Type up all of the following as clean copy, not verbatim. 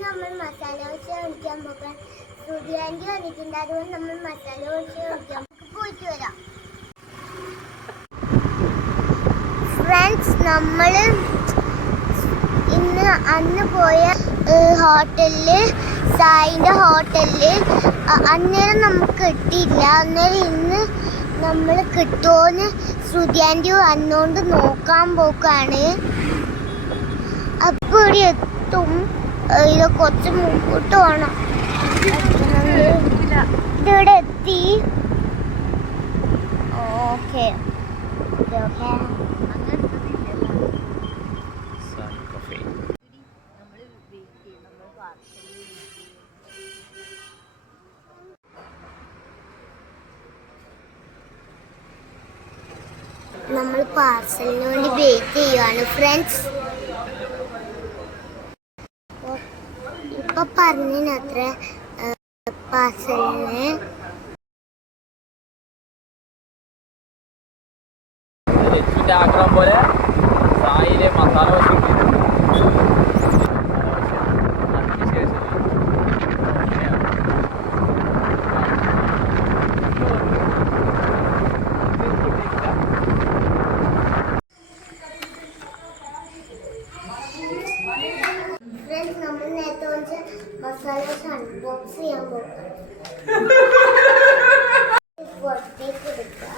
നമ്മൾ മസാല ദോശ കഴിക്കാൻ പോകാൻ സുധിയാൻറ്റി വന്നിട്ടുണ്ട്. അതുകൊണ്ട് നമ്മൾ മസാല ദോശ കഴിക്കാൻ പോയിട്ട് വരാം. ഫ്രണ്ട്സ്, നമ്മൾ അന്ന് പോയ ഹോട്ടലില്, സായിൻ്റെ ഹോട്ടലില് അന്നേരം നമുക്ക് കിട്ടിയില്ല. അന്നേരം ഇന്ന് നമ്മൾ കിട്ടുമോന്ന് ശ്രുതിയാൻറ്റി വന്നുകൊണ്ട് നോക്കാൻ പോക്കാണ്. അപ്പോൾ ഇവിടെ എത്തും. ഇത് കുറച്ച് മുമ്പോട്ട് പോകണം. ഇതിവിടെ എത്തി. Okay okay. നമ്മൾ പാർസലിന് വേണ്ടി വെയിറ്റ് ചെയ്യുകയാണ് ഫ്രണ്ട്സ്. ഇപ്പൊ പറഞ്ഞത്ര പാർസലിന് ആഗ്രഹം പോലെ സായിലെ മസാല നമ്മൾ നേരത്തെ വെച്ച മസാല അൺബോക്സ് ചെയ്യാൻ പോകാം. പുറത്തേക്ക് എടുക്കുക.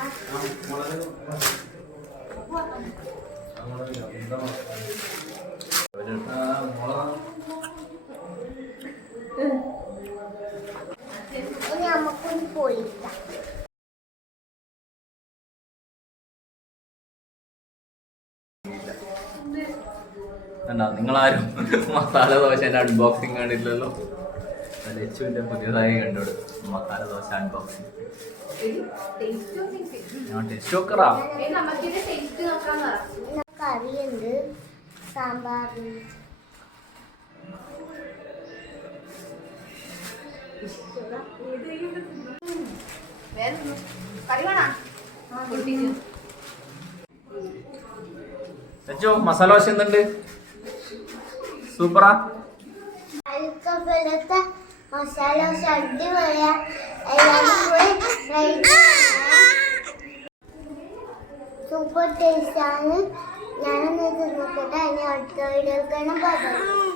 ഇനി നമുക്കൊന്ന് പൊളിക്കാം. നിങ്ങളാരും മസാല ദോശേൻ്റെ അൺബോക്സിങ് കണ്ടില്ലല്ലോ. ലച്ചുവിൻ്റെ പുതിയതായി കണ്ടോട് മസാല ദോശ അൺബോക്സിങ്. ടേസ്റ്റ് നോക്കറാ. കറിയുണ്ട്, സാമ്പാറുണ്ട്. ലച്ചു മസാല ദോശ എന്തുണ്ട്? സൂപ്പറാ. മസാല ദോശ അടിപൊളിയാ. എല്ലാവരും പോയി സൂപ്പർ ടേസ്റ്റ് ആണ്. ഞാനൊന്ന് തിന്നോട്ടെ. അതിന് അടുത്ത വീഡിയോ കാണാൻ.